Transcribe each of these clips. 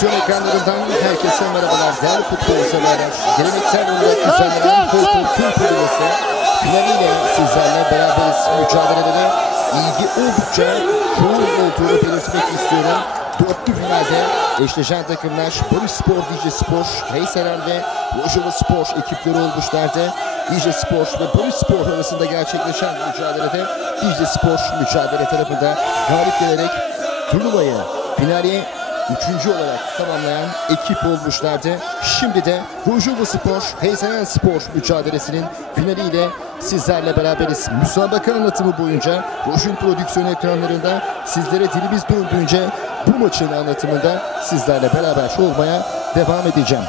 Televizyon ekranlarından herkese merhabalar. Değerli futbol severler. Geleneksel olarak düzenlenen Koltuğ Türk Kulübesi finaliyle sizlerle beraberiz. Mücadelede de ilgi oldukça yoğun olduğunu belirtmek istiyorum. Dörtlü finalde eşleşen takımlar Barış Spor, Dicle Spor, Heyselen ve Rojava Spor ekipleri olmuşlardı. Dicle Spor ve Barış Spor arasında gerçekleşen mücadelede Dicle Spor mücadele tarafında galip gelerek turnuvayı finali 3. olarak tamamlayan ekip olmuşlardı. Şimdi de Rojava Spor, Heyselen Spor mücadelesinin finaliyle sizlerle beraberiz. Müsabaka anlatımı boyunca Rojun prodüksiyon ekranlarında sizlere dilimiz döndüğünce bu maçın anlatımında sizlerle beraber olmaya devam edeceğim.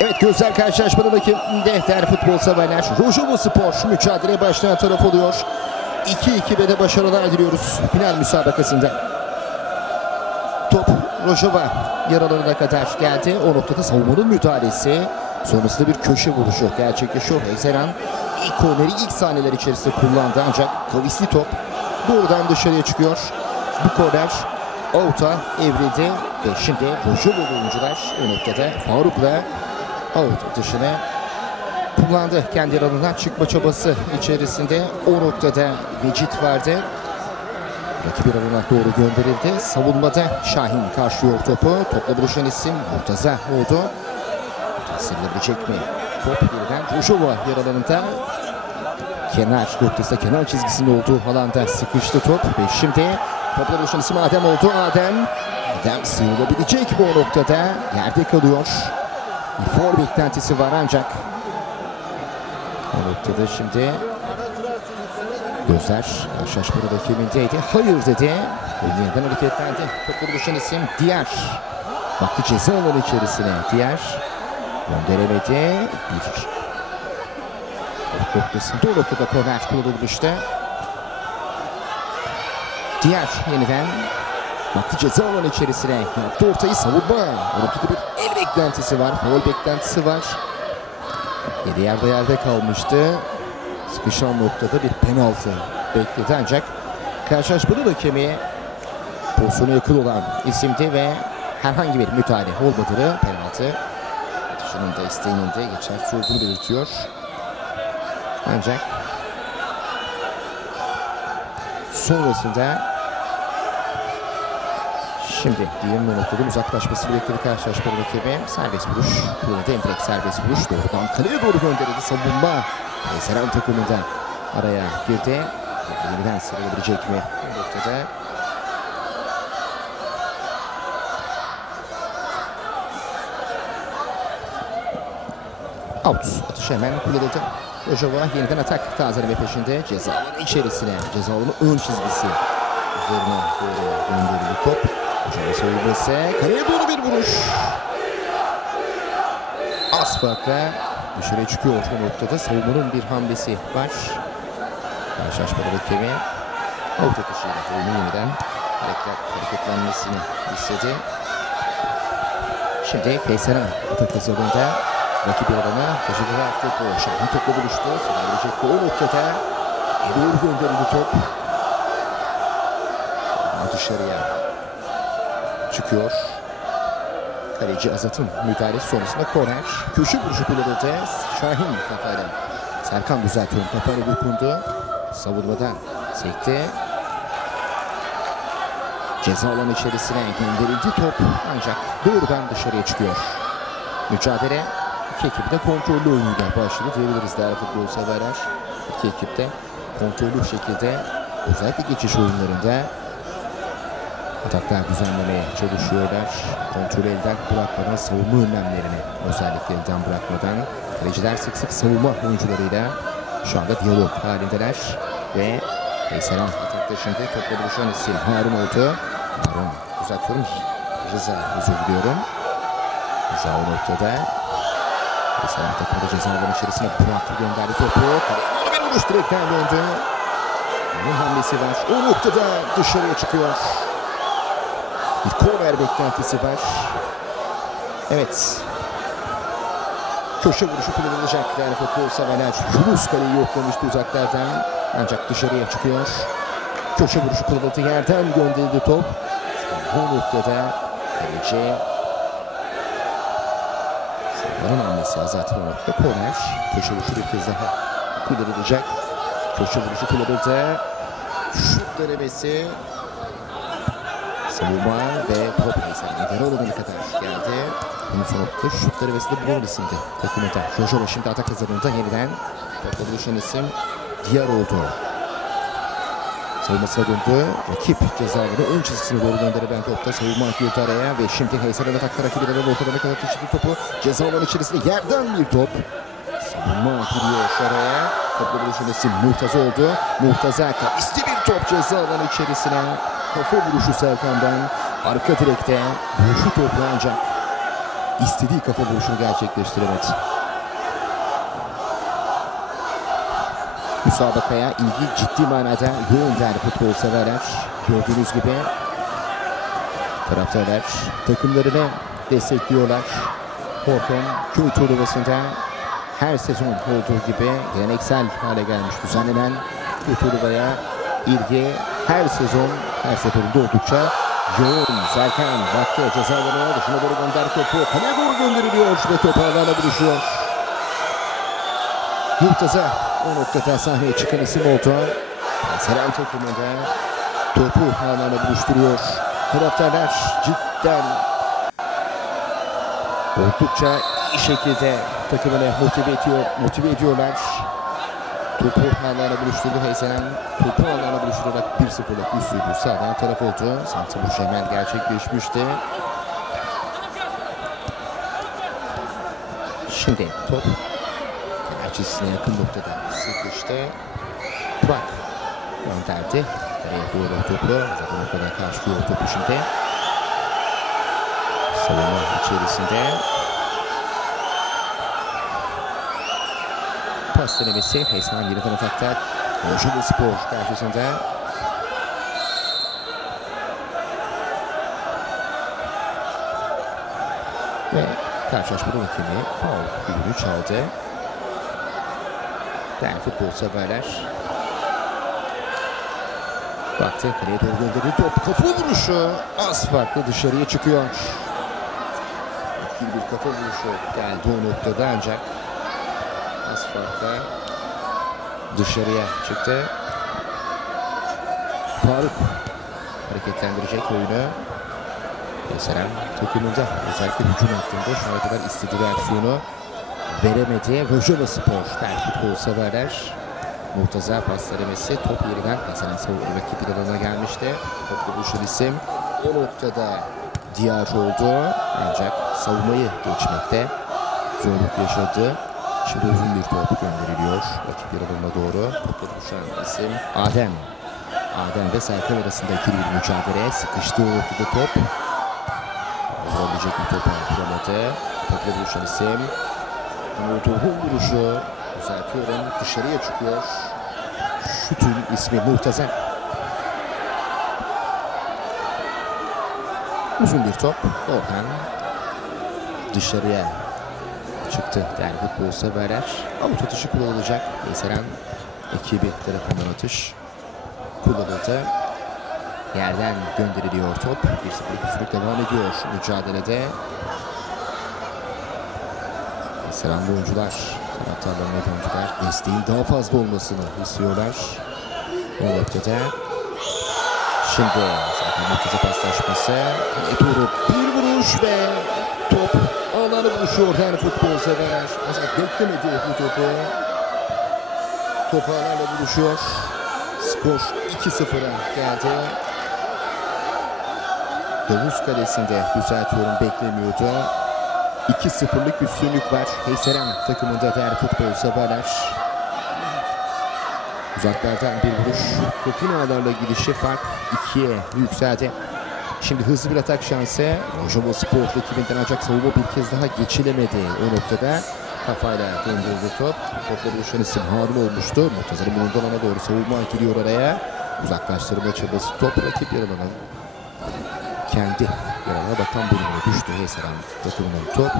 Evet, gözler karşılaşmanın rakibinde değerli futbol severler. Rojava Spor mücadeleye başlayan taraf oluyor. 2-2 ve de başarılar diliyoruz final müsabakasında. Top Rojava yaralarına kadar geldi. O noktada savunmanın müdahalesi. Sonrasında bir köşe vuruşu gerçekleşiyor. Heyselen ilk korneri ilk saniyeler içerisinde kullandı ancak kavisli top doğrudan dışarıya çıkıyor. Bu korner out'a evrildi ve şimdi Rojava oyuncular o noktada Faruk'la out dışına kullandı. Kendi yararından çıkma çabası içerisinde o noktada Mecit vardı. Rakip yararına doğru gönderildi. Savunmada Şahin karşılıyor topu. Topla buluşan isim Murtaza oldu. Sıyırabilecek mi? Top geriden Rojava yaralarında kenar noktasında, kenar çizgisinde olduğu alanda sıkıştı top ve şimdi topla buluşan isim Adem oldu. Adem sıyırabilecek mi o noktada? Yerde kalıyor. Bir foul beklentisi var ancak o noktada şimdi gözler karşılaşma rakibindeydi. Hayır dedi. Yeniden hareketlendi. Topla buluşan isim Diğer. Baktı ceza alanı içerisine. Diğer gönderemedi. Bir noktasında o noktada korner kullanılmıştı. Diğer yeniden baktı ceza alanı içerisine. Yaptı ortayı savunma. O noktada bir el beklentisi var. Foul beklentisi var. Yerde kalmıştı. Sıkışan noktada bir penaltı bekledi ancak karşılaşmanın hakemi pozisyona yakın olan isimdi ve herhangi bir müdahale olmadığını, penaltı atışının da isteğinin de geçer olduğunu belirtiyor. Ancak sonrasında şimdi diğer noktadan uzaklaşmasını bekledi karşılaşmanın hakemi. Serbest vuruş. Burada direkt serbest vuruş. Doğrudan kaleye doğru gönderildi savunma. Heyselen takımından araya girdi. Yeniden sıralayabilecek mi? Bu noktada out. Atış hemen kullanıldı. Rojava yeniden atak tazeleme peşinde. Ceza alanı içerisine. Ceza alanı ön çizgisi üzerine doğru gönderildi top. Rojava savunması. Kaleye doğru bir vuruş. Az farkla dışarıya çıkıyor bu noktada. Savunmanın bir hamlesi var. Karşılaşmada hakemi out atışıyla oyunu yeniden hareketlenmesini istedi. Şimdi Heyselen atak hazırlığında rakip yarana taşıdılar topu. Şahin topla buluştu. Sıralayacaktı o noktada. Doğru gönderildi top. Dışarıya çıkıyor. Kaleci Azat'ın müdahalesi sonrasında korner. Köşe vuruşu kullanıldı. Şahin kafayla. Serkan düzeltiyor. Kafayla dokundu. Savunmadan sekti. Ceza alanı içerisine gönderildi top. Ancak doğrudan dışarıya çıkıyor. Mücadele iki ekip de kontrollü oyunuyla başladı diyebiliriz değerli futbol severler. İki ekip de kontrollü bir şekilde özellikle geçiş oyunlarında ataklar düzenlemeye çalışıyorlar. Kontrolü elden bırakmadan savunma önlemlerini özellikle elden bırakmadan kaleciler sık sık savunma oyuncularıyla şu anda diyalog halindeler ve Heyselen atakta şimdi topla buluşan isim Harun oldu. Harun uzatıyorum. Rıza özür diliyorum. Rıza o noktada. Heyselen takımda ceza alanı içerisine bıraktı gönderdi topu. Bir vuruş direkten döndü. Onun hamlesi var. O noktada dışarıya çıkıyor. Bir korner beklentisi var. Evet. Köşe vuruşu kullanılacak değerli futbol severler. Yunus kaleyi yoklamıştı uzaklardan. Ancak dışarıya çıkıyor. Köşe vuruşu kullanıldı. Yerden gönderildi top. Bu noktada kaleci Sarı'nın hamlesi azaltma noktada korner. Köşe vuruşu bir kez daha kullanılacak. Köşe vuruşu kullanıldı. Şut denemesi. Savunma ve top neyse. Olana kadar geldi. Bunun sonunda şut denemesi de bunun isimdi. Takımında. Jojo şimdi atak kazanıldı. Yeniden topla buluşan isim diğer oldu. Savunmasına döndü. Rakip cezaları ön çizgisine doğru gönderilen topta savunma girdi araya ve şimdi Heysel'e atak rakibi de ortadan kadar taşıdı topu. Ceza alanı içerisinde yerden bir top. Savunma giriyor araya. Topla buluşan isim Murtaza oldu. Murtaza isti bir top ceza alanı içerisine. Kafa vuruşu Serkan'dan. Arka direkte vuruşu topla ancak istediği kafa vuruşunu gerçekleştiremedi. Müsabakaya ilgi ciddi manada yoğun değerli futbol severler. Gördüğünüz gibi taraftarlar takımlarını destekliyorlar. Hortum köy turnuvasında her sezon olduğu gibi geleneksel hale gelmiş düzenlenen bu turnuvaya ilgi her sezon her seferinde oldukça yoğun. Serkan baktı cezalarına dışına doğru gönder topu. Kaleye doğru gönderiliyor ve top ağlarla buluşuyor. Murtaza o noktada sahneye çıkan isim oldu. Seren takımında topu ağlarla buluşturuyor. Taraftarlar cidden oldukça iyi şekilde takımını motive ediyorlar. Topu ağlarla buluşturdu Heyselen. Topu ağlarla buluşturarak 1-0'lık üstünlüğü sağlayan taraf oldu. Santa vuruş hemen gerçekleşmişti. Şimdi top çizgisine yakın noktada sıkıştı. Burak gönderdi. Nereye doğru topu. Zaten ortadan karşılıyor topu şimdi. Savunma içerisinde. Pas denemesi. Heysel yeniden atakta. Rojobo Spor karşısında. Ve karşılaşmada hakemi faul düdüğünü çaldı. Değerli futbol severler. Baktı kaleye doğru gönderdi top. Kafa vuruşu az farklı dışarıya çıkıyor. Etkili bir kafa vuruşu geldi o noktada ancak az farklı dışarıya çıktı. Faruk hareketlendirecek oyunu. Mesela takımında özellikle hücum hattında şu ana kadar istediği reaksiyonu veremedi. Rojobo Spor değerli futbol severler. Murtaza pas denemesi. Top yerine mesela rakip bir alana gelmişti. Topla buluşan isim o noktada diğer oldu. Ancak savunmayı geçmekte zorluk yaşadı. Şimdi uzun bir top gönderiliyor. Rakip bir alana doğru. Topla buluşan isim Adem. Adem ve Serkan arasında ikili bir mücadele. Sıkıştığı ortada top. Olabilecek bir top yapamadı. Topla buluşan isim Topun vuruşu düzeltiyorum. Dışarıya çıkıyor. Şutun ismi Murtaza. Uzun bir top. Oradan dışarıya çıktı değerli futbol severler. Avut atışı kullanılacak. Heyselen ekibi tarafından atış kullanıldı. Yerden gönderiliyor top. 1-0 üstünlük devam ediyor mücadelede. Selamlı oyuncular, taraftarlarına döndüler. Desteğin daha fazla olmasını istiyorlar. O noktada şimdi zaten Murtaza paslaşması. Kaleye bir vuruş ve top ağlarla buluşuyor yani futbol severler. Ancak beklemedi bu topu. Top ağlarla buluşuyor. Skor 2-0'a geldi. Yavuz kalesinde düzeltiyorum beklemiyordu. 2-0'lık üstünlük var. Heyselen takımında değerli futbol severler. Uzaklardan bir vuruş. Topun ağlarla gidişi fark 2'ye yükseldi. Şimdi hızlı bir atak şansı. Rojobo Spor rakibinden ancak savunma bir kez daha geçilemedi. O noktada kafayla gönderildi top. Topla buluşan isim Harun olmuştu. Murtaza'nın bulunduğu alana doğru savunma giriyor araya. Uzaklaştırma çabası top rakip yer alana. Kendi yarana bakan bölümüne düştü Heyselen takımının top.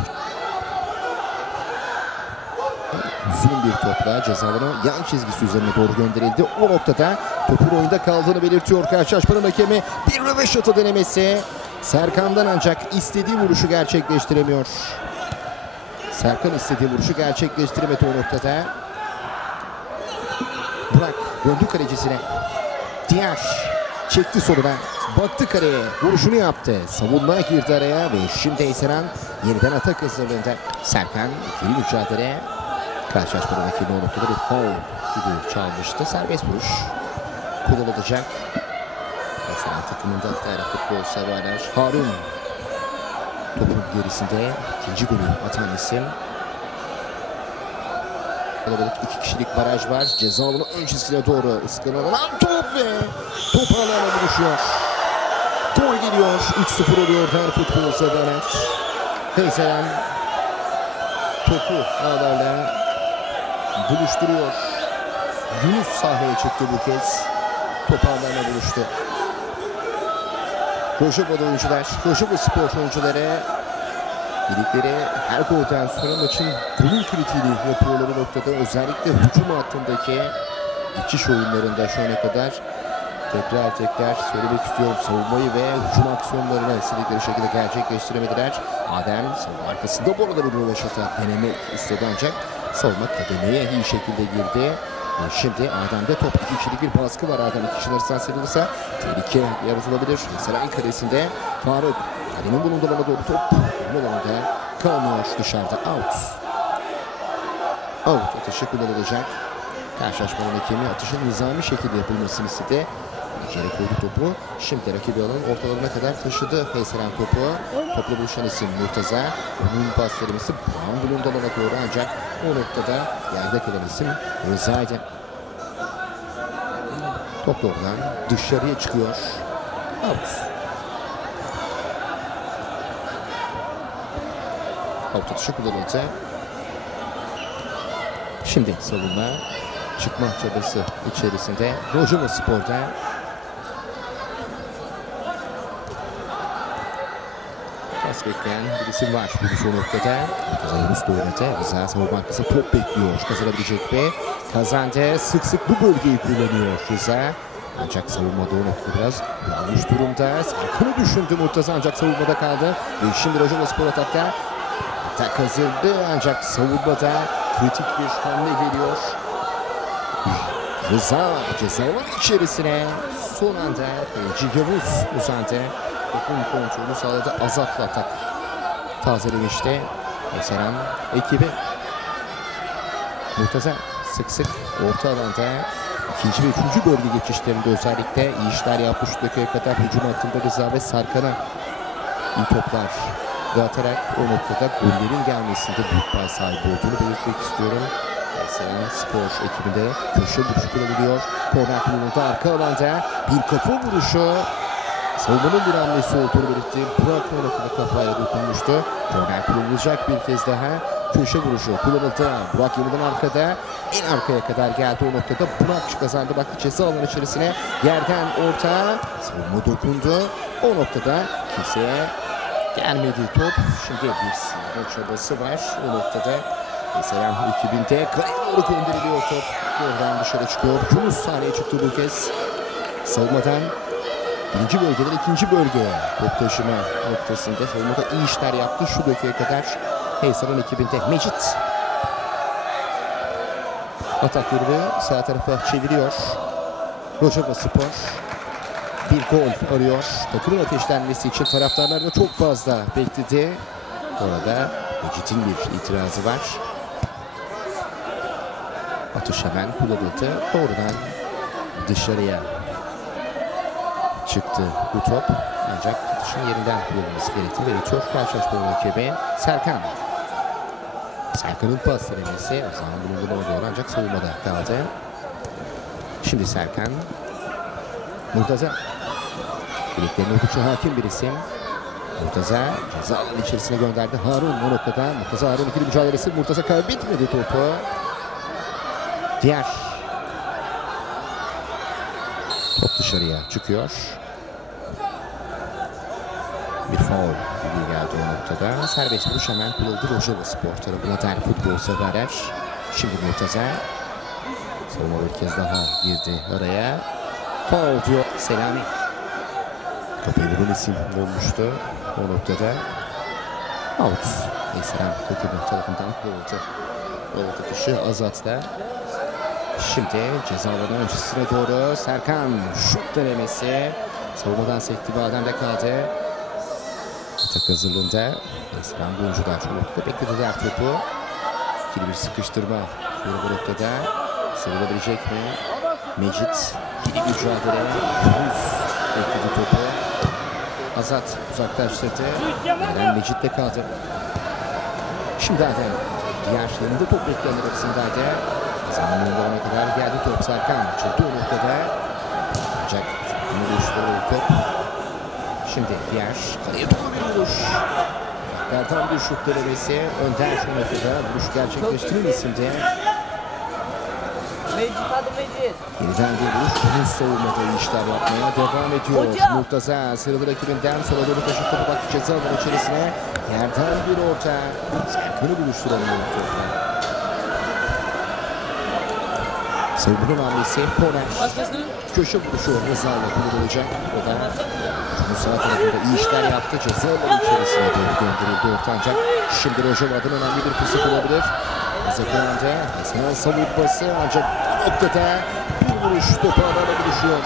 Uzun bir topla ceza alanı yan çizgisi üzerine doğru gönderildi. O noktada topun oyunda kaldığını belirtiyor karşılaşmanın hakemi. Bir röveşata denemesi. Serkan'dan ancak istediği vuruşu gerçekleştiremiyor. Serkan istediği vuruşu gerçekleştiremedi o noktada. Burak döndü kalecisine. Diğer çekti soluna. Baktı kareye. Vuruşunu yaptı. Savunma girdi araya ve şimdi Eyseran yeniden atak hazırlığında. Serkan ikili mücadele. Karşılaşmanın hakemi o noktada bir foul gibi çalmıştı. Serbest vuruş kullanılacak. Eyseran takımında diğer futbol severler. Harun topun gerisinde ikinci golü atan isim. İki kişilik baraj var. Ceza alanı ön çizgisine doğru ıskalanan top ve top ağlarla buluşuyor. Gol geliyor. 3-0 oluyor her futbol severler. Eyseran topu ağlarla buluşturuyor. Yunus sahaya çıktı bu kez. Top ağlarla buluştu. Rojava oyuncular, Rojava Spor oyuncuları dedikleri her golden sonra maçın golün kritiğini yapıyorlar bu noktada. Özellikle hücum hattındaki geçiş oyunlarında şu ana kadar tekrar söylemek istiyorum. Savunmayı ve hücum aksiyonlarını istedikleri şekilde gerçekleştiremediler. Adem savunma arkasında bu arada bir röveşata denemek istedi ancak savunma kademeye iyi şekilde girdi. Şimdi Adem'de top 2 kişilik bir baskı var. Adem 2 kişinin arasından sıyrılırsa tehlike yaratılabilir. Mesela karesinde Faruk Kademin bulunduğu alana doğru top alanda kalmıyor, dışarıda out atışı kullanılacak. Karşılaşmanın hakemi atışın nizami şekilde yapılmasını istedi. İçeri koydu topu. Şimdi rakibi alanın ortalarına kadar taşıdı Eyseran topu. Topla buluşan isim Murtaza. Onun pas verilmesi Burak'ın bulunduğu alana doğru ancak o noktada yerde kalan isim Rıza'ydı. Top doğrudan dışarıya çıkıyor. Out atışı kullanıldı. Şimdi savunma çıkma çabası içerisinde Rojava Spor'da pas bekleyen bir isim var bu son noktada. Yunus doğrultuda Rıza savunma arkası top bekliyor. Kazanabilecek mi? Kazandı. Sık sık bu bölgeyi kullanıyor Rıza. Ancak savunmada o noktada biraz yanlış durumda. Serkan'ı düşündü Murtaza ancak savunmada kaldı. Ve şimdi Rojava Spor atakta. Atak hazırdı ancak savunmada kritik bir hamle geliyor. Rıza cezaların içerisine son anda Yavuz uzandı. Topun kontrolü sağladı. Azat'la atak tazelemişti. Eyseran ekibi. Murtaza sık sık orta alanda ikinci ve üçüncü bölge geçişlerinde özellikle iyi işler yapmış şu dakikaya kadar hücum hattında Rıza ve Sarkan'a iyi toplar atarak o noktada gollerin gelmesinde büyük pay sahibi olduğunu belirtmek istiyorum. Eyseran Spor ekibinde köşe vuruşu kullanılıyor. Korner kullanıldı arka alanda bir kafa vuruşu. Savunmanın bir hamlesi olduğunu belirtti. Burak o noktada kafayla dokunmuştu. Korner kullanılacak bir kez daha. Köşe vuruşu kullanıldı. Burak yeniden arkada. En arkaya kadar geldi o noktada. Burak kazandı. Baktı ceza alanı içerisine. Yerden orta. Savunma dokundu. O noktada kimseye gelmedi top. Şimdi bir sınırma çabası var. O noktada Eyseran ekibinde kaleye doğru gönderiliyor top. Oradan dışarı çıkıyor. Yunus sahneye çıktı bu kez. Savunmadan birinci bölgeden ikinci bölgeye top taşıma noktasında savunmada iyi işler yaptı şu dakikaya kadar. Eyseran ekibinde Mecit atakları sağ tarafa çeviriyor. Rojava Spor bir gol arıyor. Takımın ateşlenmesi için taraftarlar da çok fazla bekledi. Orada Mecit'in bir itirazı var. Atış hemen kullanıldı. Doğrudan dışarıya çıktı bu top. Ancak atışın yerinden kullanılması gerektiğini belirtiyor. Karşılaşmanın rakibi Serkan. Serkan'ın pas denemesi o zaman bulunduğu doğru ancak savunmada kaldı. Şimdi Serkan. Murtaza. Bileklerine oldukça hakim bir isim. Murtaza ceza alanı içerisine gönderdi. Harun o noktada. Murtaza Harun ikili mücadelesi. Murtaza kaybetmedi topu. Diğer top dışarıya çıkıyor. Bir foul gibi geldi o noktada. Serbest vuruş hemen kullanıldı Rojava Spor tarafına değerli futbol severler. Şimdi Murtaza. Savunma bir kez daha girdi araya. Faul diyor Selami. Kafayı vuran isim olmuştu o noktada. Out. Esrem Kökü'nün tarafından vuruldu. Orta dışı Azat'ta. Şimdi cezalarının öncesine doğru Serkan şut denemesi. Savunmadan sekti ve Adem'de kaldı. Atak hazırlığında Esrem bu oyuncular ortada beklediler topu. İkili bir sıkıştırma. Sonra bu noktada sıyrılabilecek mi? Mecit. İkili mücadele. Yunus bekledi topu. Azat uzaklaştırdı. Eren Mecit'te kaldı. Şimdi Adem. Diğer yanında top bekleyenler arasındaydı. Zamanında ona kadar geldi top Serkan. Çıktı o noktada. Ancak vuruşları top. Şimdi diğer kaleye doğru bir vuruş. Bertan bir şut denemesi. Önder şu noktada vuruş gerçekleştiren isimde. Yeniden bir vuruş. Yunus savunmada işler yapmaya devam ediyor. Murtaza sıralı rakibinden sola doğru taşıp topu baktı ceza alanı içerisine. Yerden bir orta. Serkan'ı buluşturamıyor topla. Savunmanın hamlesi korner. Köşe vuruşu Rıza'yla kullanılacak. O da bu sağ tarafında iyi işler yaptı. Ceza alanı içerisine doğru gönderildi orta ancak. Şimdi Rojava'dan önemli bir fırsat olabilir. Zekrande Hasan'ın savunması ancak noktada bir vuruş topu alana buluşuyor.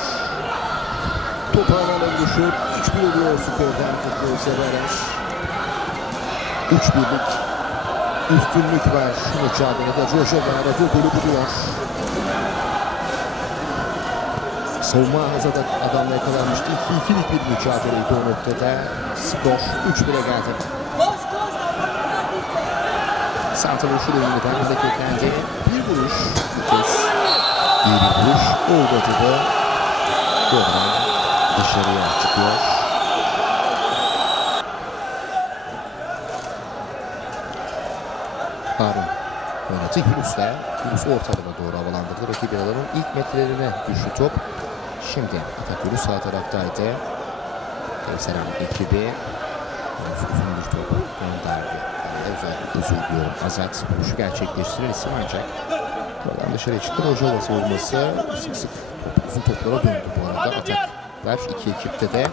Topu alana buluşuyor. 3-1 oluyor skordan futbol severler. 3-1'lik üstünlük var şu mücadelede. Rojava'da bu golü buluyor. Savunma hazırda adamla yakalanmıştı. 2-2'lik bir mücadeleydi o noktada. Skor 3-1'e geldi. Santa vuruşu da yeniden hareketlendi. Bir vuruş. Bu kez iyi bir vuruş. Oldu atıda. Doğrudan dışarıya çıkıyor. Harun oynadı Yunus'la. Yunus ortalama doğru havalandırdı. Rakip alanın ilk metrelerine düştü top. Şimdi atak Yunus sağ taraftaydı. Kevser'in ekibi uzun bir top gönderdi. Özür diliyorum. Azat vuruşu gerçekleştiren isim ancak oradan dışarıya çıktı. Rojava savunması sık sık uzun toplara döndü bu arada. Ataklar iki ekipte de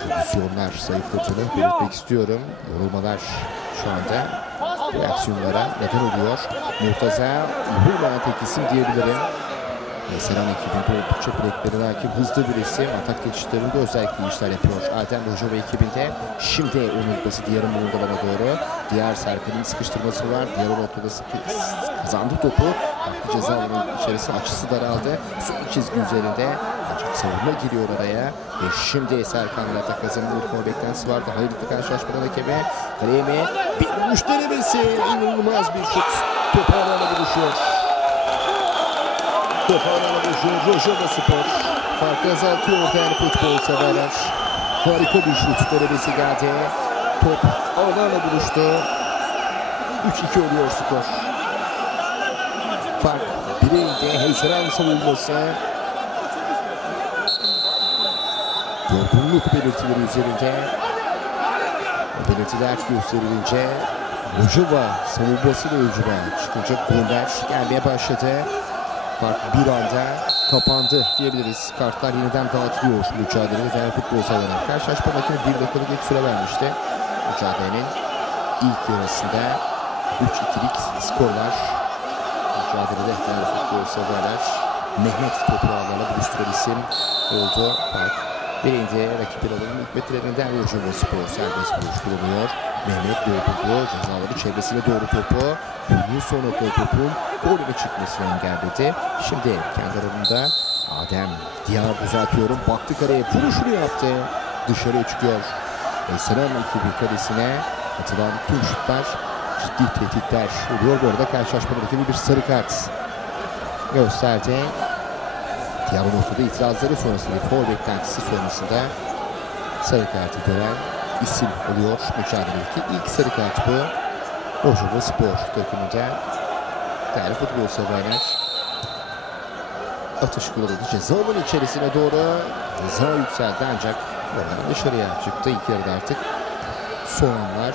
pozisyonlar zayıfladığını belirtmek istiyorum. Yorulmalar şu anda reaksiyonlara neden oluyor. Murtaza Uğur'la tek isim diyebilirim. Seran ekibinde oldukça bileklerine hakim hızlı bir isim. Atak geçişlerinde özellikle işler yapıyor. Adem Rojava ekibinde şimdi omurgası diğer omurgalama doğru. Diğer Serkan'ın sıkıştırması var. Diğer ortada kazandı topu. Ceza alanı içerisinde açısı daraldı. Son çizgi üzerinde. Ancak savunma giriyor araya. Ve şimdi Serkan'la atak kazanımı bir beklentisi vardı. Hayırlı karşılaşmadan hakeme. Kalemi bir vuruş denemesi. İnanılmaz bir şut. Topu alana buluşuyor. Topu alana buluşuyor. Rojava Spor. Farkı azaltıyor değerli futbol severler. Harika bir şut denemesi geldi. Top alana buluştu. 3-2 oluyor skor. Fark 1'e indi. Heyseran savunması. Yorgunluk belirtileri üzerinde. Belirtiler gösterilince Rojava savunması da oyuncular çıkınca goller gelmeye başladı. Fark bir anda kapandı diyebiliriz. Kartlar yeniden dağıtılıyor mücadelede değerli futbol severler. Karşılaşmadaki bir dakikalık ilk süre vermişti. Mücadelenin ilk yarısında 3-2'lik skorlar. Mücadelede değerli futbol severler. Mehmet topu ağlarla buluşturan isim oldu. Fark birinci rakip alanın ilk metrelerinden Rojava Spor serbest vuruş kullanıyor. Mehmet doldurdu. Cezaları çevresine doğru topu. Bunun sonra topun golüne çıkmasını engelledi. Şimdi kendi alanında Adem Diyar düzeltiyorum. Baktı kareye vuruşunu yaptı. Dışarıya çıkıyor. Seran ekibi kalesine atılan tüm şutlar ciddi tehditler oluyor. Bu arada karşılaşmadaki bir sarı kart gösterdi. Diğer noktada itirazları sonrasında foul beklentisi sonrasında sarı kartı gören isim oluyor mücadeledeki. İlk sarı kart bu. Rojava Spor takımında değerli futbol severler. Atış kullanıldı. Ceza alanı içerisine doğru ceza yükseldi ancak oradan dışarıya çıktı. İlk yarıda artık son anlar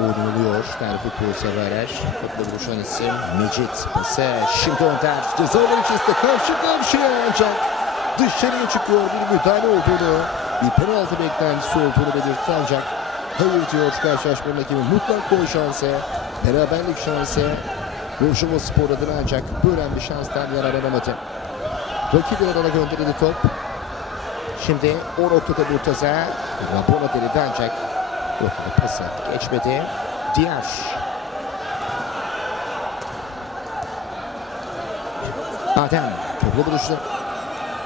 oynanılıyor. Değerli futbol severler. Topla buluşan isim Mecit. Pası. Şimdi Önder. Cezalar içerisinde karşı karşıya ancak dışarıya çıkıyor. Bir müdahale olduğunu, bir penaltı beklentisi olduğunu belirtti ancak hayır diyor karşılaşmanın hakemi. Mutlak gol şansı, beraberlik şansı Burjuvaspor adına ancak böyle bir şanstan yararlanamadı. Rakip alana gönderildi top. Şimdi o noktada Murtaza Rabona denildi ancak noktada pası geçmedi. Diğer Adem toplu buluştu.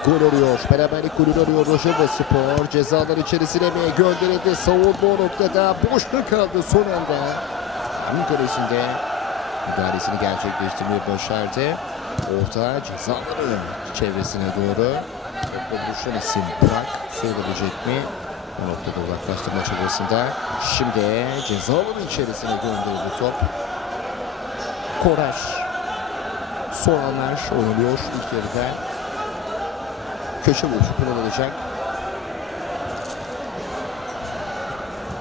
Gol arıyor. Beraberlik golü arıyor Burjuvaspor. Cezalar içerisine mi gönderildi? Savunma o noktada boşluk kaldı son anda. Bunun kalesinde müdahalesini gerçekleştirmeyi başardı. Orta cezaların çevresine doğru. Topla buluşan isim Burak. Sevilecek mi? Bu noktada uzaklaştırma çabasında. Şimdi cezaların içerisine gönderildi top. Korer. Son anlar oynanıyor ilk yarıda. Köşe vuruşu kullanılacak.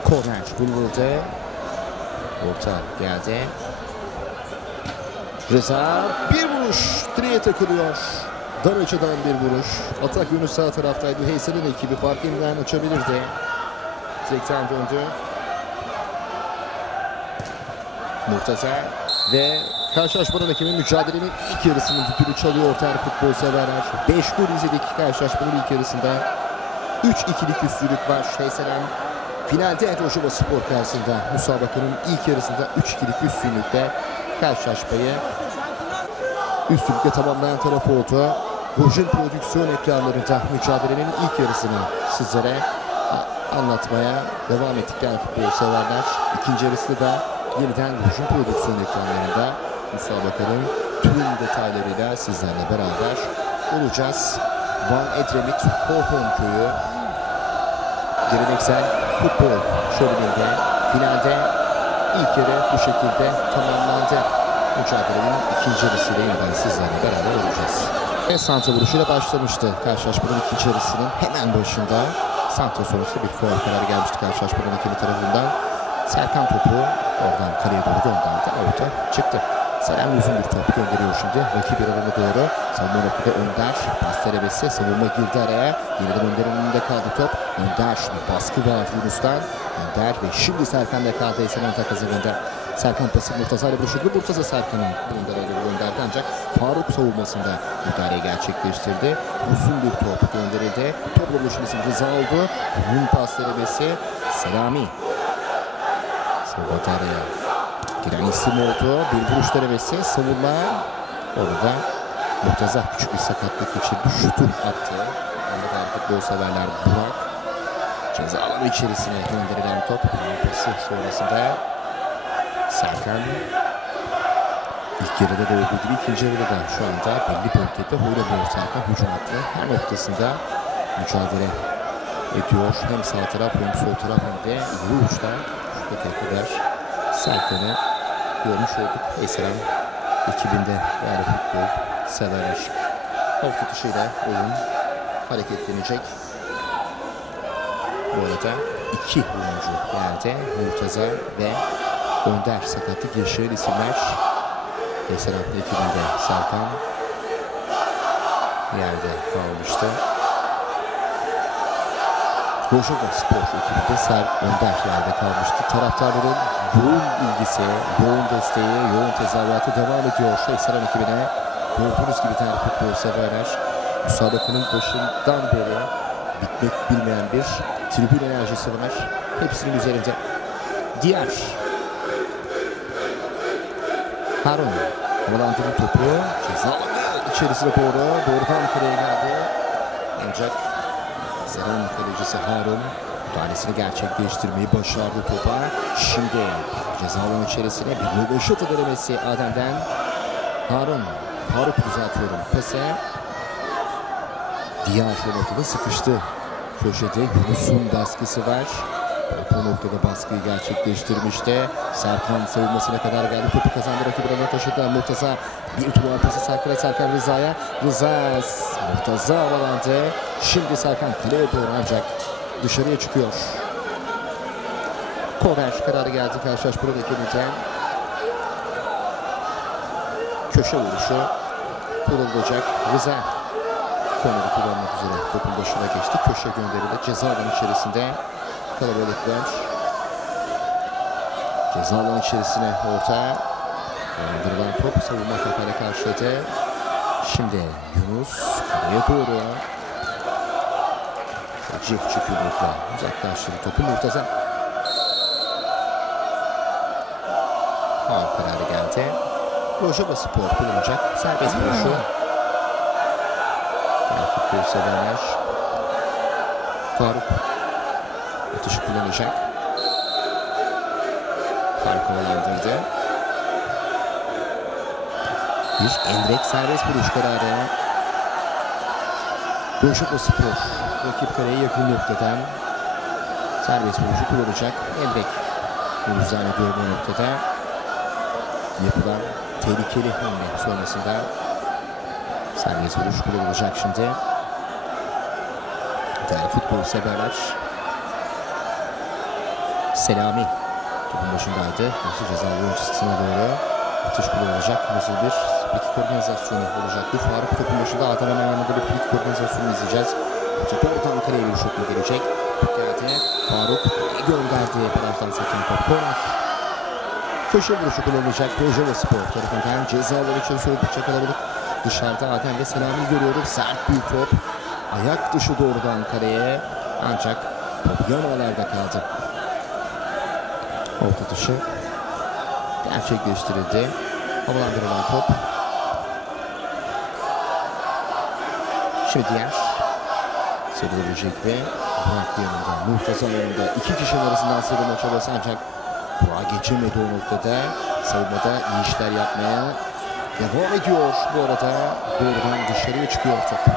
Korner bulundu. Orta geldi. Rıza bir vuruş direğe takılıyor. Dar açıdan bir vuruş. Atak yönü sağ taraftaydı. Heysel'in ekibi fark yeniden açabilirdi. Direkten döndü. Murtaza ve karşılaşmanın hakemi mücadelenin ilk yarısının düdüğünü çalıyor ter futbol severler. 5 gol izledik karşılaşmanın ilk yarısında. 3-2'lik üstünlük var. Heysel'in finalde Burjuvaspor karşısında müsabakanın ilk yarısında 3-2'lik üstünlükle karşılaşmayı üstünlükle tamamlayan taraf oldu. Rojin prodüksiyon ekranlarında mücadelenin ilk yarısını sizlere anlatmaya devam ettikten futbol severler. İkinci yarısı da yeniden Rojin prodüksiyon ekranlarında müsabakanın tüm detaylarıyla sizlerle beraber olacağız. Van Edremit Horhon Köyü geleneksel futbol şöleniyle finalde ilk yarı bu şekilde tamamlandı. Mücadelenin ikinci yarısıyla yeniden sizlerle beraber olacağız. Ve Santa vuruşuyla başlamıştı karşılaşmanın ikinci yarısının hemen başında. Santa sonrası bir faul kararı gelmişti karşılaşmanın hakemi tarafından. Serkan topu oradan kaleye doğru gönderdi. Out'a çıktı. Selam uzun bir top gönderiyor şimdi. Rakip bir alana doğru. Savunma noktada Önder. Pas denemesi. Savunma girdi araya. Yeniden Önder'in önünde kaldı top. Önder bir baskı var Yunus'tan. Önder ve şimdi Serkan'da kaldı. Esen takasında. Serkan pası Murtaza ile buluşturdu. Murtaza Serkan'ın Önder'e doğru gönderdi ancak Faruk savunmasında müdahaleyi gerçekleştirdi. Uzun bir top gönderildi. Topla buluşması Rıza oldu. Bunun pas denemesi Selami. Savunma araya giren isim oldu. Bir vuruş denemesi. Savunma. Orada Murtaza küçük bir sakatlık geçirdi. Şutu attı. Anadolu futbol severler Burak. Ceza alanı içerisine gönderilen top. Pası sonrasında Serkan ilk yarıda da olduğu gibi ikinci yarıda da şu anda belli bölgede oynamıyor Serkan. Hücum hattı her noktasında mücadele ediyor. Hem sağ taraf hem sol taraf hem de iyi uçta şu kadar Serkan'ı görmüş olduk. Esrem ekibinde yani futbol severler. Top tutuşuyla oyun hareketlenecek. Bu arada iki oyuncu geldi. Murtaza ve Önder sakatlık yaşayan isimler. Esrem ekibinde Serkan yerde kalmıştı. Burjuvaspor ekibinde Önder yerde kalmıştı. Taraftarların yoğun ilgisi, yoğun desteği, yoğun tezahüratı devam ediyor. Esrem ekibine gördüğünüz gibi değerli futbol severler. Müsabakanın başından beri bitmek bilmeyen bir tribün enerjisi var. Hepsinin üzerinde. Diğer Harun havalandırdı topu. Ceza içerisine doğru. Doğrudan kaleye geldi. Ancak Zer'in kalecisi Harun müdahalesini gerçekleştirmeyi başardı topa. Şimdi ceza alanı içerisine bir röveşata denemesi Adem'den. Harun. Faruk uzatıyorum. Pası. Diğer noktada sıkıştı. Köşede Yunus'un baskısı var. Bu noktada baskıyı gerçekleştirmişti. Serkan savunmasına kadar geldi. Topu kazandı. Rakibine taşıdı. Murtaza bir duvar pası Serkan Rıza'ya. Murtaza havalandı. Şimdi Serkan kaleye doğru ancak dışarıya çıkıyor. Korner kararı geldi karşılaşma rakibimize. Köşe vuruşu kullanılacak. Rıza korneri kullanmak üzere topun başına geçti. Köşe gönderildi. Ceza alanı içerisinde kalabalıklar. Ceza alanı içerisine orta. Yandırılan top savunma kafayla karşıladı. Şimdi Yunus kaleye doğru. Çift yumrukla uzaklaştırdı topu Murtaza. Faul kararı geldi. Rojava Spor kullanacak. Serbest vuruşu. Futbol severler. Faruk atışı kullanacak. Faruk havalandırdı. Bir Endrek serbest vuruş kararı. Rojava Spor rakip kaleye yakın noktadan serbest vuruşu kullanacak. Endrek bunu zannediyor bu noktada. Yapılan tehlikeli hamle sonrasında serbest vuruş kullanılacak şimdi. Değerli futbol severler. Selami topun başındaydı. Nasıl cezalı oyuncusuna doğru atış kullanılacak. Nasıl bir frikik organizasyonu olacaktı. Faruk topun başında Adana'nın yanında bir frikik organizasyonu izleyeceğiz. Doğrudan kaleye bir şutla gelecek. Geldi. Faruk gönderdi. Barajdan seken top. Korner. Köşe vuruşu kullanılacak. Rojava Spor tarafından cezalar için oldukça kalabalık. Dışarıda Adem ve Selami görüyoruz. Sert bir top. Ayak dışı doğrudan kaleye. Ancak top yan ağlarda kaldı. Orta dışı gerçekleştirildi. Havalandırılan top. Şimdi diğer sevilebilecek ve Burak yanında, Murtaza yanında iki kişinin arasından sıyrılma çabası ancak Burak geçemedi o noktada. Savunmada iyi işler yapmaya devam ediyor. Bu arada doğrudan dışarıya çıkıyor top.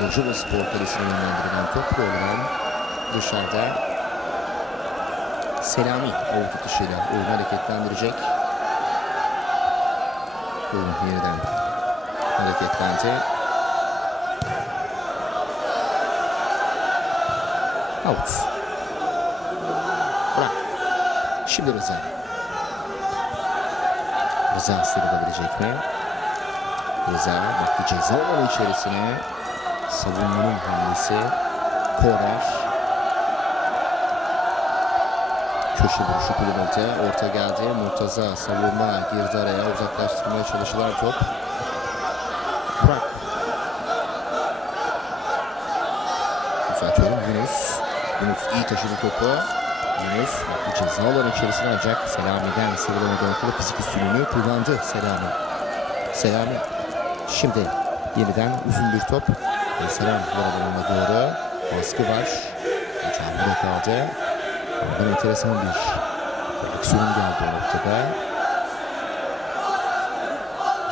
Rojava Spor kalesine yönlendirilen top doğrudan dışarıda. Selami o tutuşuyla oyunu hareketlendirecek. Oyun yeniden hareketlendi. Out. Bırak. Şimdi Rıza. Rıza sıyrılabilecek mi? Rıza baktı ceza alanı içerisine. Savunmanın hamlesi. Korner. Köşe vuruşu kullanıldı. Orta geldi. Murtaza savunma girdi araya. Uzaklaştırmaya çalışılan top. Bırak. Düzeltiyorum. Yunus iyi taşıdı topu. Yunus ceza alanı içerisine ancak Selami'den sıyrılamadan ötürü fizik üstünlüğünü kullandı Selami. Şimdi yeniden uzun bir top. Selam yaralarına doğru. Baskı var. Çarpıda kaldı. Oradan enteresan bir aksiyon geldi o noktada.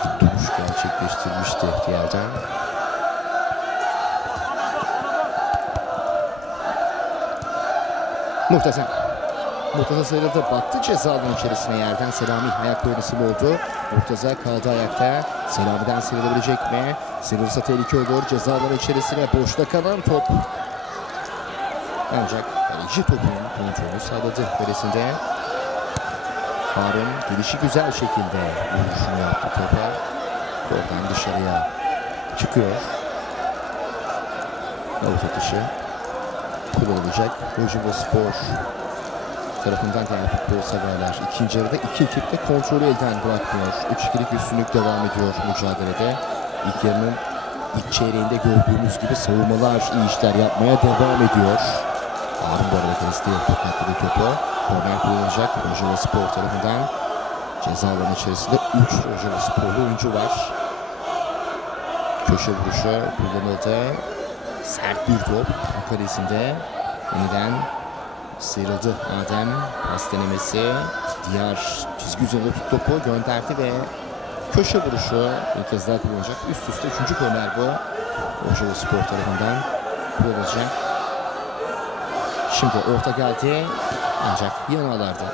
Bir duruş gerçekleştirmişti diğerden. Murtaza sıyrıldı. Baktı ceza alanı içerisine yerden. Selami ayakta oynasılı oldu. Murtaza kaldı ayakta. Selami'den sıyrılabilecek mi? Sıyrılırsa tehlike olur. Ceza alanı içerisine boşta kalan top. Ancak kaleci topun kontrolü sağladı kalesinde. Harun gelişi güzel şekilde vuruşunu yaptı topa. Oradan dışarıya çıkıyor. Avut atışı kullanılacak. Rojava Spor tarafından diğer futbol severler. İkinci yarıda iki ekip de kontrolü elden bırakmıyor. 3-2'lik üstünlük devam ediyor mücadelede. İlk yarının ilk çeyreğinde gördüğümüz gibi savunmalar iyi işler yapmaya devam ediyor. Harun bu arada kalesi tokatladı topu. Korner kullanılacak Rojava Spor tarafından. Ceza alanı içerisinde 3 Rojava Sporlu oyuncu var. Köşe vuruşu kullanıldı. Sert bir top kalesinde. Yeniden sıyrıldı Adem. Pas denemesi. Diğer çizgi üzerinde topu gönderdi ve köşe vuruşu bir kez daha kullanacak. Üst üste 3. korner bu. Rojava Spor tarafından kullanılacak. Şimdi orta geldi. Ancak yan ağlarda.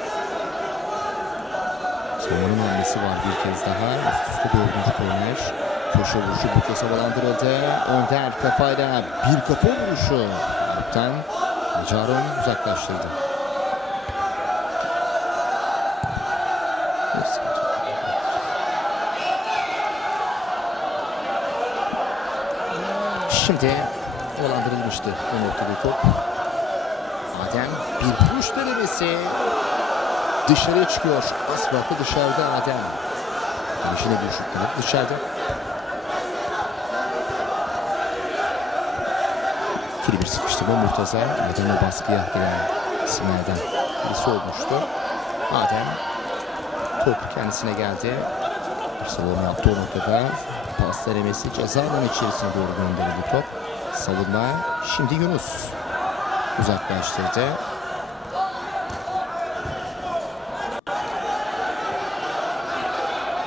Savunmanın hamlesi var bir kez daha. Üst üste 4. korner. Köşe vuruşu bu kez havalandırıldı. Önder kafayla bir kafa vuruşu. Arap'tan Carun uzaklaştırdı. Şimdi dolandırılmıştı o noktada top. Adem bir vuruş denemesi. Dışarıya çıkıyor. Asfaltı dışarıda Adem. Gelişine bir şut kanat dışarıda. İkili bir sıkıştırma Murtaza. Adem'e baskıya gelen isimlerden birisi olmuştu. Adem top kendisine geldi. Bir savunma yaptı o noktada. Pas denemesi ceza alanı içerisine doğru gönderildi top. Savunma şimdi Yunus uzaklaştırdı.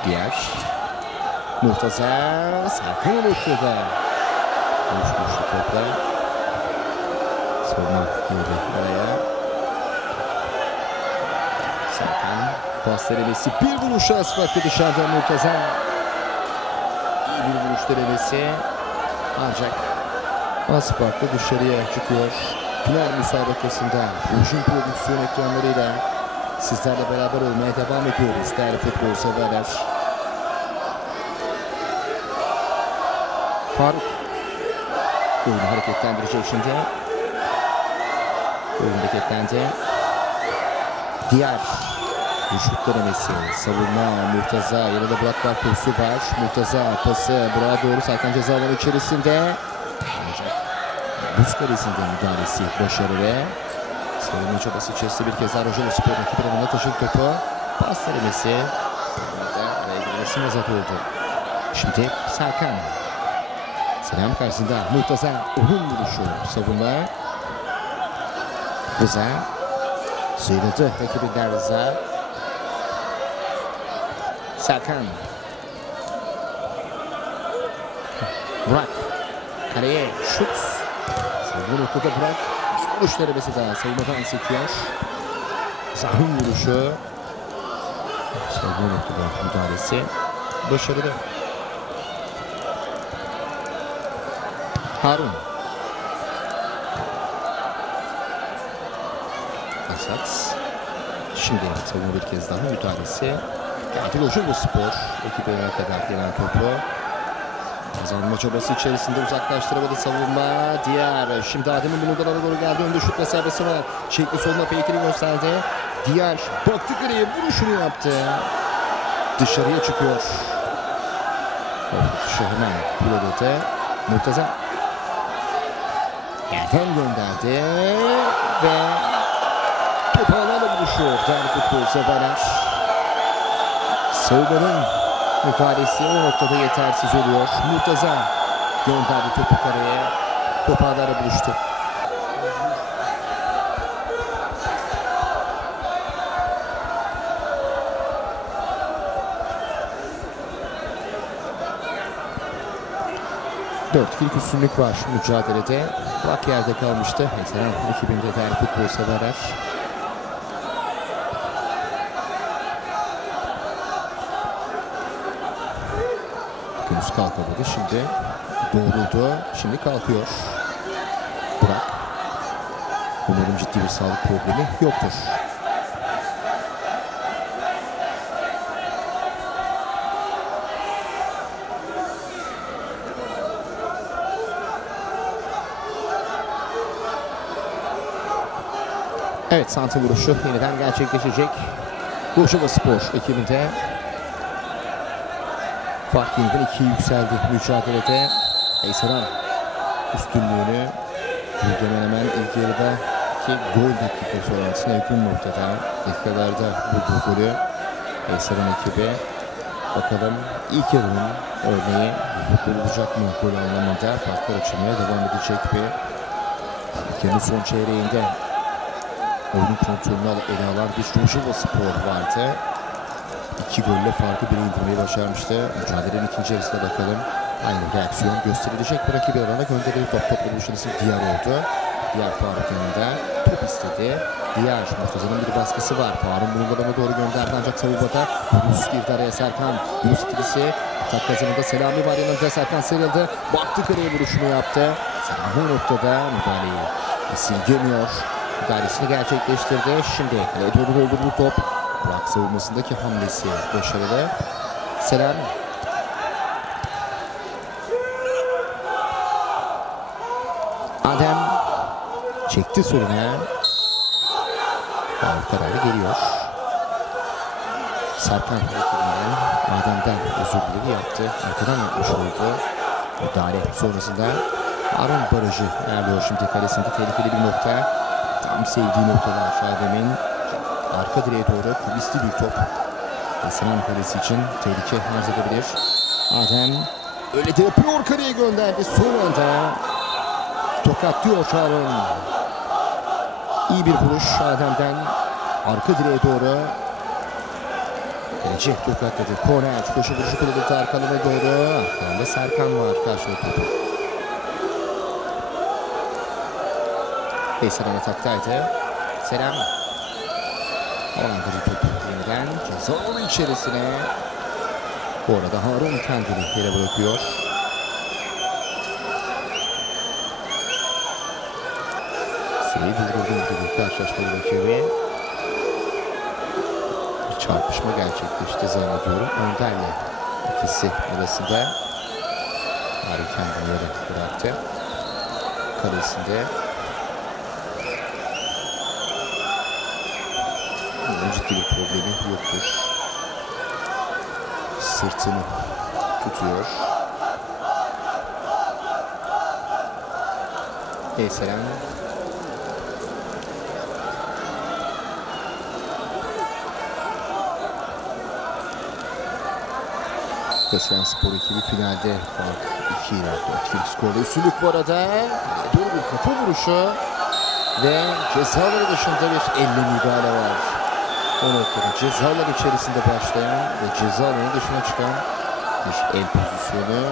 Diğer Murtaza Serkan noktada. Uçmuştu topla. Savunma girdi araya. Serkan pas denemesi bir vuruşa asfaltı dışarıdan Murtaza. İyi bir vuruş denemesi. Ancak asfaltı dışarıya çıkıyor. Final müsabakasında Rujin prodüksiyon ekranlarıyla sizlerle beraber olmaya devam ediyoruz değerli futbol severler. Faruk oyunu hareketlendirecek şimdi. Oyun hareketlendi. Diğer şut denemesi. Savunma Murtaza. Yanında Burak var. Kursu var. Murtaza pası Burak'a doğru. Serkan ceza alanı içerisinde. Ancak buz kalesinde müdahalesi başarılı. Savunma çabası içerisinde bir kez daha Rojalı rakip alanına taşıdı topu. Pas denemesi. Araya girmesi mazat oldu. Şimdi Serkan. Selam karşısında Murtaza. Onun vuruşu. Savunma. Rıza. Sıyrıldı rakibinden Rıza. Serkan. Burak. Kaleye şut. Savunma noktada Burak. Vuruş denemesi daha savunmadan sekiyor. Zahın vuruşu. Savunma noktada müdahalesi başarılı. Harun. Asat. Şimdi savunma bir kez daha müdahalesi. Geldi Rojalıspor. Ekibine kadar gelen topu. Kazanma çabası içerisinde uzaklaştıramadı savunma. Diğer. Şimdi Adem'in bulunduğuna doğru geldi. Önde şut mesafesi var. Çekli soluna fake'ini gösterdi. Diğer. Baktı kaleye vuruşunu yaptı. Dışarıya çıkıyor. Dışı hemen burada. Murtaza. Yerden gönderdi. Ve topu alana vuruşuyor. Değerli futbol severler. Savunmanın müdahalesi o noktada yetersiz oluyor. Murtaza gönderdi topu kareye. Top ağlara buluştu. Dört kilit üstünlük var mücadelede. Burak yerde kalmıştı. Veteran ekibinde değerli futbol severler. Henüz kalkamadı. Şimdi doğruldu. Şimdi kalkıyor. Burak. Umarım ciddi bir sağlık problemi yoktur. Evet, santra vuruşu yeniden gerçekleşecek. Rojalıspor ekibinde. Fark yeniden 2'ye yükseldi mücadelede. Eyseran üstünlüğünü hemen hemen ilk yarıdaki gol dakikası orantısına yakın noktada. Dakikalarda bulduğu golü Eyseran ekibi. Bakalım ilk yarının örneği futbol olacak mı gol anlamında. Farklar açılmaya devam edecek bir ilk yarının son çeyreğinde. Oyunun kontrolünü ele alan bir Rojalıspor vardı. 2 golle farkı bile indirmeyi başarmıştı. Mücadelenin ikinci yarısına bakalım. Aynı reaksiyon gösterilecek. Bir rakibi alana gönderildi. Topla buluşması diğer oldu. Diğer Faruk yanında top istedi. Diğer Murtaza'nın bir baskısı var. Faruk'un bulunduğuna doğru gönderdi ancak savunmada Yunus girdi araya. Serkan. Yunus ikilisi. Atak kazanında Selami var yanında. Serkan sıyrıldı. Baktı kaleye vuruşunu yaptı. Serkan bu noktada müdahaleyi esirgemiyor. Müdahalesini gerçekleştirdi. Şimdi kaleye doğru doldurdu top. Burak savunmasındaki hamlesi başarılı. Selami. Adem çekti soluna. Faul kararı geliyor. Serkan hareketinden Adem'den özür diledi yaptı. Arkadan yapmış oldu. Müdahale sonrasında Harun barajı ayarlıyor şimdi kalesinde. Tehlikeli bir nokta. Tam sevdiği noktalar Adem'in. Arka direğe doğru kubisli bir top. Sinan kalesi için tehlike arz edebilir. Adem öyle de yapıyor, kareye gönderdi. Son anda tokatlıyor Harun. İyi bir vuruş Adem'den. Arka direğe doğru. Kaleci tokatladı. Korner köşe vuruşu kullanıldı arkalarına doğru. Arkalarında Serkan var karşılıklı. Veysel ataktaydı. Selam. Olandırı topu yeniden ceza alanı içerisine. Bu arada Harun kendini yere bırakıyor. Seyit vurulduğu gibi karşılaşmayı rakibi. Bir çarpışma gerçekleşti zannediyorum. Önder'le ikisi arasında. Harun kendini yere bıraktı. Kalesinde. Ciddi bir problemi yoktur. Sırtını tutuyor. Veysel. Kayserispor ekibi finalde 2 ile etkili skorda üstünlük bu arada. Doğru bir kafa vuruşu ve cezaları dışında bir elle müdahale var. O noktada cezalar içerisinde başlayan ve ceza alanı dışına çıkan bir el pozisyonu.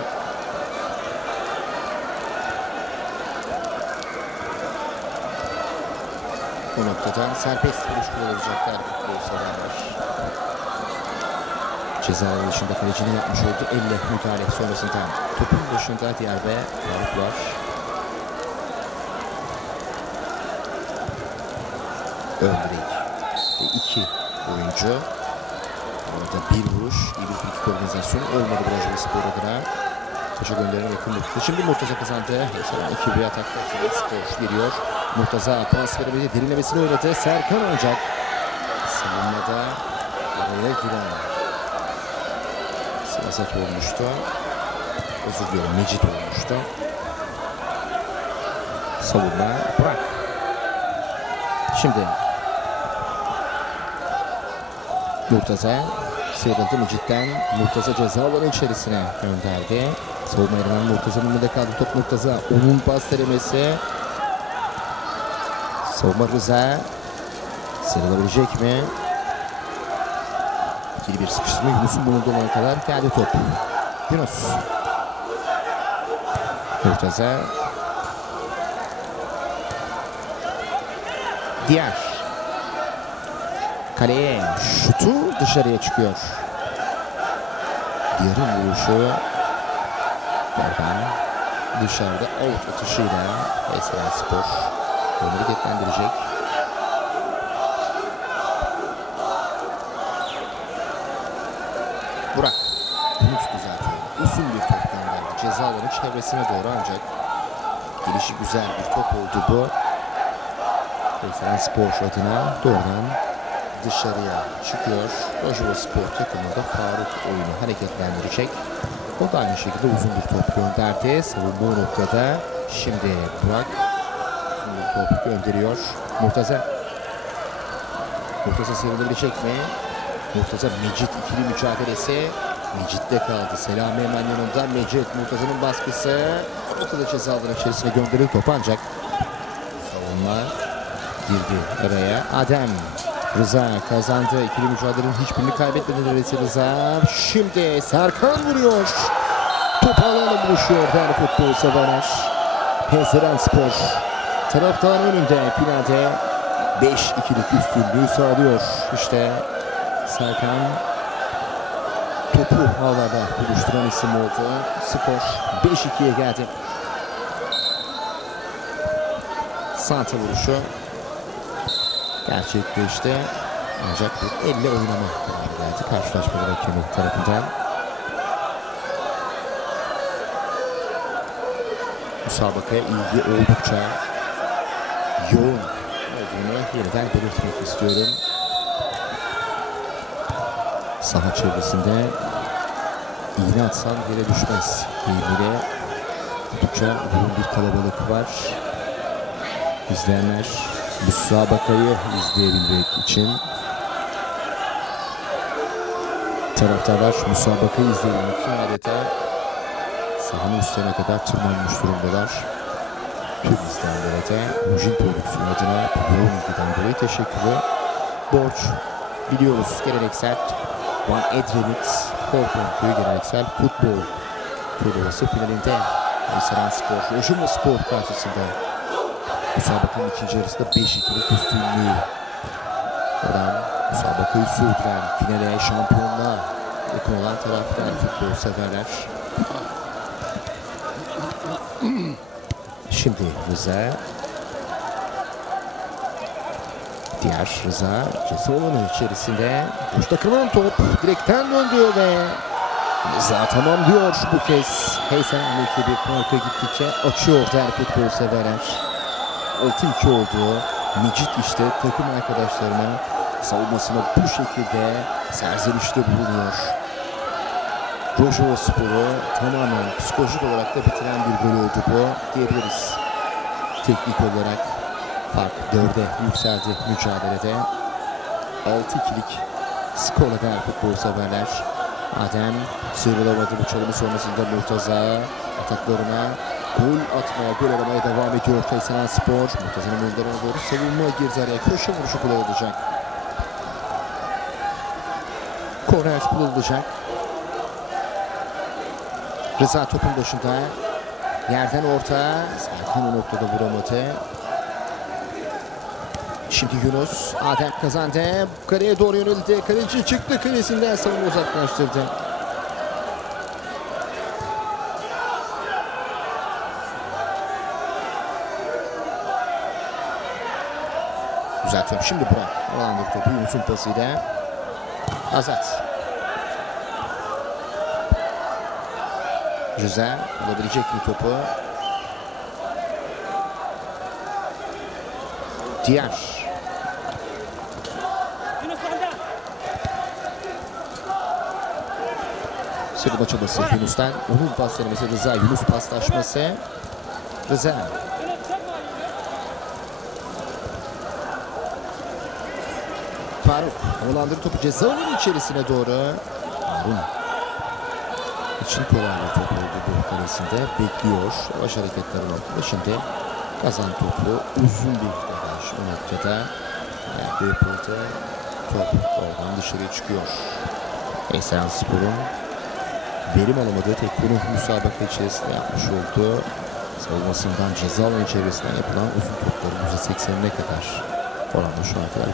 O noktada serbest vuruş kullanılacaklar futbol severler. Ceza alanı dışında kalecinin yapmış olduğu elle müdahale sonrasında topun dışında diğer ve Faruk var. Ön direk. 2 oyuncu. Orada bir vuruş, iyi bir frikik organizasyonu olmadı Bursaspor adına. Taşa gönderen yakın noktada. Şimdi Murtaza kazandı. Mesela 2 bir atakta Spor geliyor. Murtaza pas verebildi. Derinlemesine oynadı. Serkan olacak. Savunmada araya giren Sivasat olmuştu. Özür diliyorum, Mecit olmuştu. Savunma Burak. Şimdi Murtaza sıyrıldı Mecit'ten. Murtaza ceza alanı içerisine gönderdi. Savunma yerinden Murtaza'nın önünde kaldı. Top Murtaza. Onun pas denemesi. Savunma Rıza. Sıyrılabilecek mi? İkili bir sıkıştırma. Yunus'un bulunduğu olana kadar geldi top. Yunus. Murtaza. Diğer. Kaleye şutu dışarıya çıkıyor. Diğer'in vuruşu Berkan dışarıda out atışıyla Kayserispor onu hareketlendirecek. Burak bunu tuttu zaten. Uzun bir top gönderdi. Ceza alanı çevresine doğru ancak gelişi güzel bir top oldu bu. Kayserispor adına doğrudan dışarıya çıkıyor. Bursaspor takımında Faruk oyunu hareketlendirecek. O da aynı şekilde uzun bir top gönderdi. Savunma noktada. Şimdi Burak uzun top gönderiyor. Murtaza. Murtaza sıyrılabilecek mi? Murtaza Mecit ikili mücadelesi. Mecit'te kaldı. Selami hemen yanında. Mecit Murtaza'nın baskısı. Ortada ceza alanı içerisine gönderildi top ancak savunma girdi araya. Adem. Rıza kazandı. İkili mücadelenin hiçbirini kaybetmedi Rıza. Şimdi Serkan vuruyor. Top alana buluşuyor değerli futbol severler. Kayserispor taraftarın önünde finalde 5-2'lik üstünlüğü sağlıyor. İşte Serkan topu havada buluşturan isim oldu. Skor 5-2'ye geldi. Santa vuruşu gerçekleşti. Ancak bir elle oynama geldi karşılaşma rakibi tarafından. Müsabakaya ilgi oldukça yoğun olduğunu yeniden belirtmek istiyorum. Saha çevresinde iğne atsan yere düşmez deyimiyle oldukça yoğun bir kalabalık var. İzleyenler müsabakayı izleyebilmek için, taraftarlar müsabakayı izleyebilmek için adeta sahanın üstlerine kadar tırmanmış durumdalar. Tüm izleyenlere de Rujin Prodüksiyon adına yoğun ilgiden dolayı teşekkürü borç biliyoruz. Geleneksel Van Edremit Korkmaz geleneksel futbol turnuvası finalinde Veysel Spor, Rojinva Spor karşısında müsabakanın ikinci yarısında 5-2'lik üstünlüğü oradan müsabakayı sürdüren, finale, şampiyonluğa yakın olan taraftar, futbol severler. Şimdi Rıza. Diğer Rıza ceza alanı içerisinde. Boşta kalan top direkten döndü ve Rıza tamam diyor bu kez. Heysel bir farka gittikçe açıyor değerli futbol severler. 6-2 oldu. Mecit işte takım arkadaşlarına savunmasına bu şekilde serzenişte bulunuyor. Rojinva Spor'u tamamen psikolojik olarak da bitiren bir gol oldu bu diyebiliriz. Teknik olarak fark 4'e yükseldi mücadelede. 6-2'lik skorla değerli futbol severler. Adem sıyrılamadı bu çalımı sonrasında Murtaza ataklarına gol atmaya, gol aramaya devam ediyor Veysel Spor. Murtaza'nın önlerine doğru savunma girdi araya. Köşe vuruşu kullanılacak. Korner kullanılacak. Rıza topun başında. Yerden orta. Serkan o noktada vuramadı. Şimdi Yunus. Adem kazandı. Kaleye doğru yöneldi. Kaleci çıktı kalesinden, savunma uzaklaştırdı. Düzeltiyorum. Şimdi Burak. Alandır topu Yunus'un pasıyla. Azat. Rıza alabilecek mi topu? Diğer. Sıyrılma çabası Yunus'tan. Onun pas denemesi Rıza. Yunus paslaşması. Rıza. Faruk. Havalandırı topu ceza alanının içerisine doğru. Harun. İçin kolay bir top oldu bu kalesinde. Bekliyor. Yavaş hareketler noktada. Şimdi kazan topu. Uzun bir baraj o noktada. Ayakta yapıldı. Top oradan dışarıya çıkıyor. Veysel Spor'un verim alamadığı tek bunu müsabaka içerisinde yapmış oldu. Savunmasından ceza alanı içerisinden yapılan uzun topların %80'ine kadar oranda şu ana kadar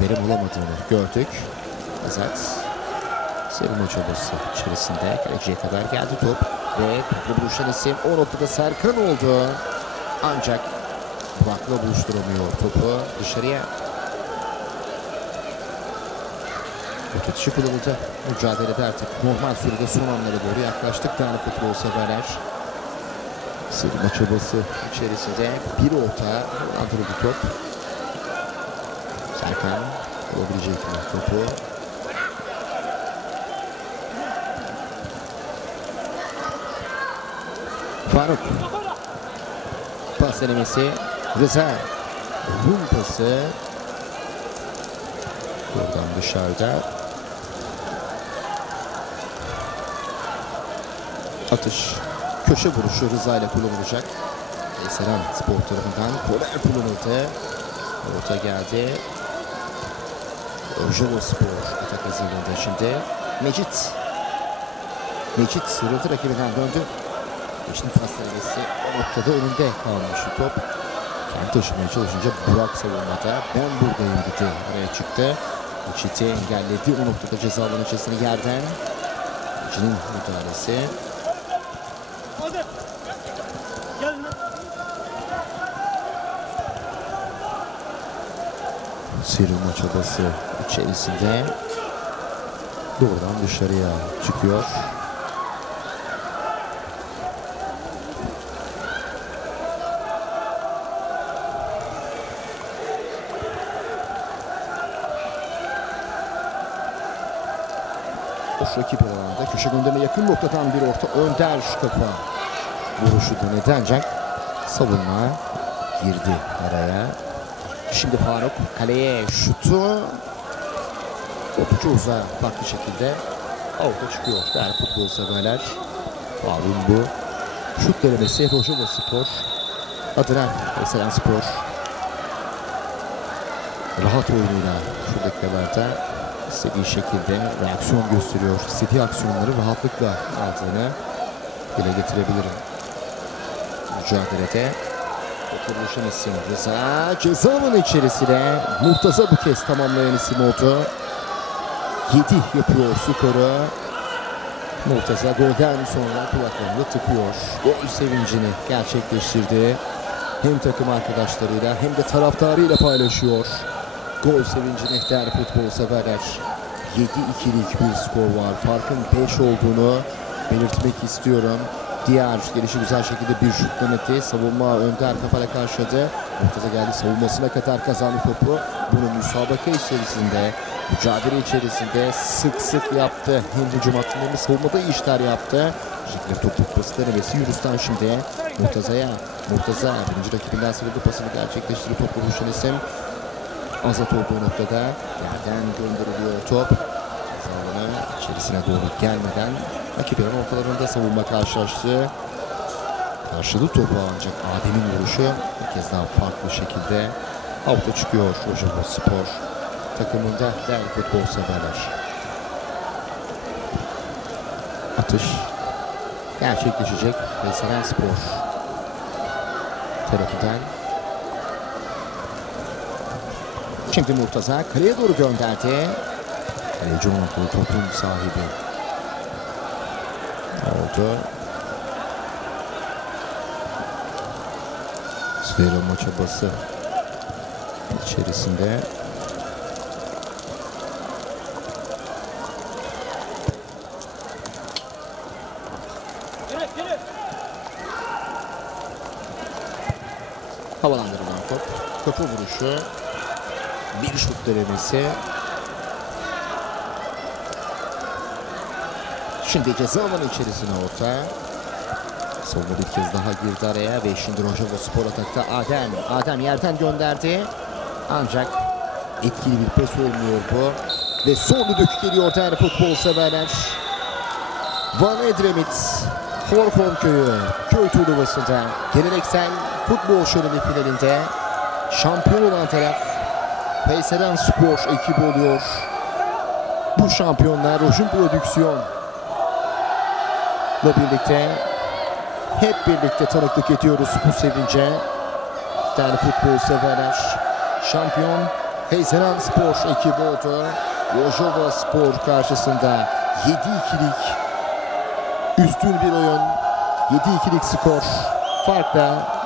verim alamadığını gördük. Azat sıyrılma çabası içerisinde kaleciye kadar geldi top ve topla buluşan isim o noktada Serkan oldu. Ancak Burak'la buluşturamıyor topu dışarıya. Ötütüşü kullanıldı. Mücadelede artık normal sürede son anlara doğru yaklaştık değerli futbol severler. Sıyrılma çabası içerisinde bir orta andırıldı top. Serkan olabilecek mi topu? Faruk. Pas denemesi Rıza. Uzun pası. Buradan dışarıda. Atış. Köşe vuruşu Rıza ile kullanılacak. Veysel Spor tarafından korner kullanıldı. Orta geldi. Rojinva Spor atak hazırlığında şimdi. Mecit sıyrıldı, rakibinden döndü. Şimdi pas denemesi o noktada önünde kalmış top. Kendi taşımaya çalışınca Burak savunmada. Ben buradayım dedi. Araya çıktı. Mecit'i engelledi. O noktada ceza alanı içerisine yerden. Mecit'in müdahalesi. Sıyrılma çabası içerisinde doğrudan dışarıya çıkıyor. Boş rakip alanda köşe gönderine yakın noktadan bir orta. Önder kafa vuruşu denedi ancak savunma girdi araya. Şimdi Faruk kaleye şutu. Oldukça uzağa farklı şekilde orta çıkıyor. Değerli futbol severler. Faruk'un bu şut denemesi Rojava Spor adına Kayserispor rahat oyunuyla şu dakikalarda istediği şekilde reaksiyon gösteriyor. İstediği aksiyonları rahatlıkla aldığını dile getirebilirim. Mücadelede oturuşun isim Rıza. Ceza alanı içerisine Murtaza bu kez tamamlayan isim oldu. 7 yapıyor skoru. Murtaza golden sonra kulaklarını tıkıyor. Gol sevincini gerçekleştirdi. Hem takım arkadaşlarıyla hem de taraftarıyla paylaşıyor. Gol sevincini değerli futbol severler. 7-2'lik bir skor var. Farkın 5 olduğunu belirtmek istiyorum. Diğer gelişi güzel şekilde bir şut denedi. Savunma Önder kafayla karşıladı. Murtaza geldi, savunmasına kadar kazandı topu. Bunu müsabaka içerisinde, mücadele içerisinde sık sık yaptı. Hem hücum hattında hem savunmada iyi işler yaptı. Şekilde topu pası denemesi Yunus'tan şimdi Murtaza'ya. Murtaza birinci rakibinden sıyrıldı, pasını gerçekleştirdi. Top buluşan isim Azat olduğu noktada yerden gönderiliyor top. Zamanı içerisine doğru gelmeden rakiplerin ortalarında savunma karşılaştı. Karşıladı topu ancak Adem'in vuruşu bir kez daha farklı şekilde out'a çıkıyor Rojava Spor takımında değerli futbol severler. Atış gerçekleşecek Kayserispor tarafından. Şimdi Murtaza kaleye doğru gönderdi. Kaleci olan topun sahibi oldu. Sıyrılma çabası içerisinde. Havalandırılan top. Kafa vuruşu. Bir şut denemesi. Şimdi ceza alanı içerisine orta. Savunma bir kez daha girdi araya ve şimdi Rojava Spor atakta Adem. Adem yerden gönderdi. Ancak etkili bir pes olmuyor bu. Ve son düdük geliyor değerli futbol severler. Van Edremit, Horkom köyü, köy turnuvasında geleneksel futbol şöleni finalinde şampiyon olan taraf Kayserispor ekibi oluyor. Bu şampiyonlar Rojun Prodüksiyon'la birlikte hep birlikte tanıklık ediyoruz bu sevince. Değerli futbol severler. Şampiyon Kayserispor ekibi oldu. Rojava Spor karşısında 7-2'lik üstün bir oyun. 7-2'lik skor farkla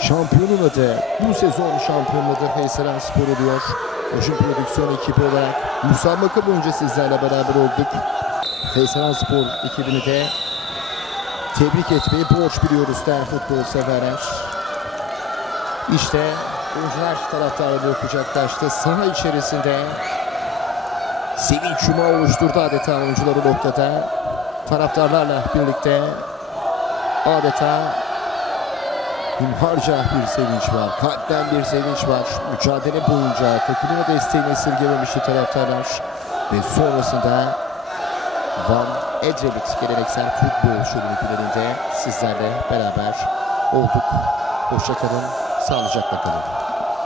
şampiyonun adı, bu sezon şampiyonun adı Kayserispor oluyor. Rojun Prodüksiyon ekibi olarak müsabaka boyunca sizlerle beraber olduk. Kayserispor ekibini de tebrik etmeyi borç biliyoruz değerli futbol severler. İşte oyuncular taraftarları kucaklaştı. Saha içerisinde sevinç yumağı oluşturdu adeta oyuncuları noktada. Taraftarlarla birlikte adeta hunharca bir sevinç var. Kalpten bir sevinç var. Mücadele boyunca takımına desteğini esirgememişti taraftarlar. Ve sonrasında Van Edremit geleneksel futbol şöleni finalinde sizlerle beraber olduk. Hoşça kalın, sağlıcakla kalın.